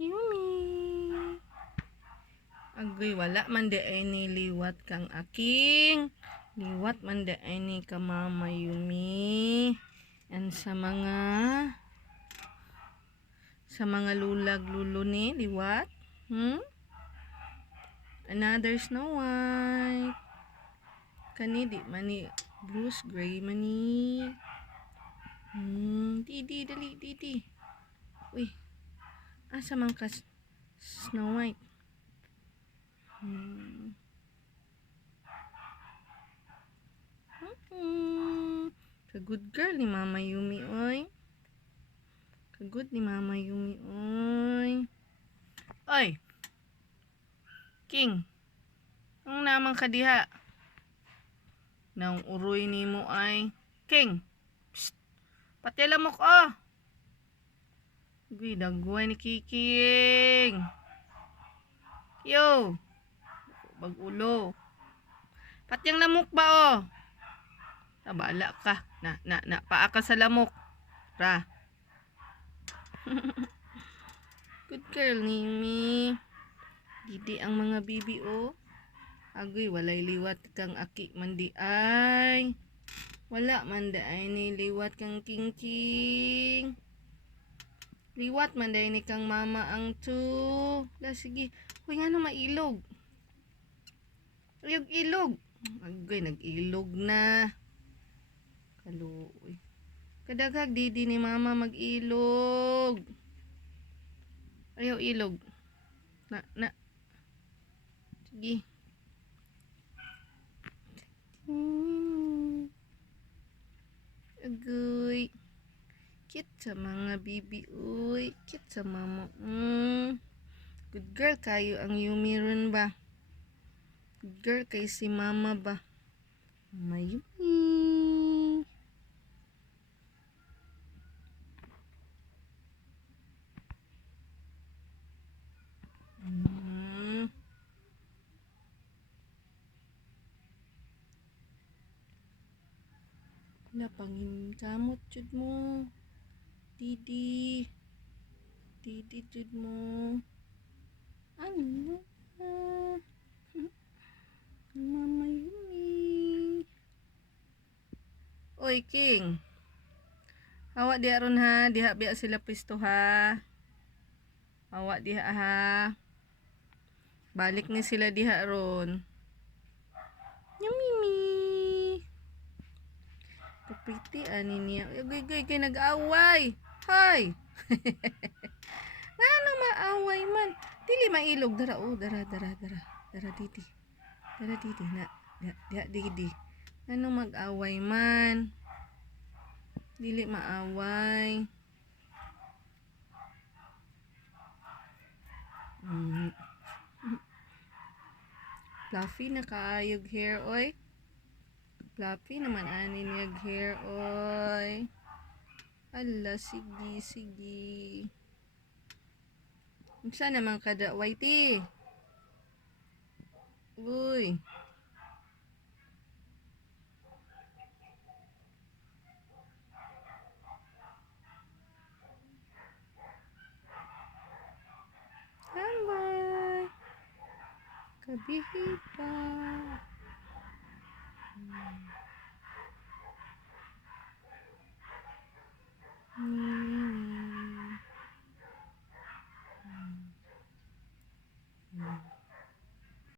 Yumi. Agoy, wala man de ay niliwat kang aking. Liwat man de ay ni ka mama Yumi. And sa mga lulag lulo ni liwat. Another Snow White. Kani di mani Bruce Gray mani. Didi dali didi. Uy. Asa man ka Snow White? Ka-good girl ni Mama Yumi, oy. Ka-good ni Mama Yumi, oy. Oy! King! Ang namang kadiha. Nang uroy ni mo ay. King! Psst! Pati lamok, oh! Uy, dagway ni Kiking. Yo! Bag-ulo. Pati ang lamok ba, oh? Tabala ka. Paa ka sa lamok. Ra. Good girl, Nimi. Didi ang mga bibi, oh. Agoy, walay liwat kang aki mandi ay. Wala man da ay ni liwat kang king. Liwat man da ni kang mama ang tu. La, sige. Huy nga na mailog. Ilog. Agoy, nag-ilog na. Kaluoy. Kadagag didi ni mama mag-ilog. Ayaw ilog. Na. Sige. Agoy. Cute sa mga bibi. Uy. Cute sa mama. Good girl kayo ang Yumi ron ba? Good girl kay si mama ba? Mama Yumi. Wala pangin kamot jud mo. Didi jud mo. Ano na? Mama Yumi. Oy, King. Hawa diha ron ha. Diha biya sila pisto ha. Hawa diha ha. Balik ni sila diha ron. Yumimi. Kapiti ani niya. Goy kay nag-away. Hoy. Ano maaway man? Dili mailog dara dara didi. Dara didi na. Didi. Ano mag-away man? Dili maaway. Fluffy na kaayog hair, oy. Fluffy naman ani niyag hair, oy. Ala, sige. Unsa naman kada whitey? Uy. Tambay. Kabihi pa.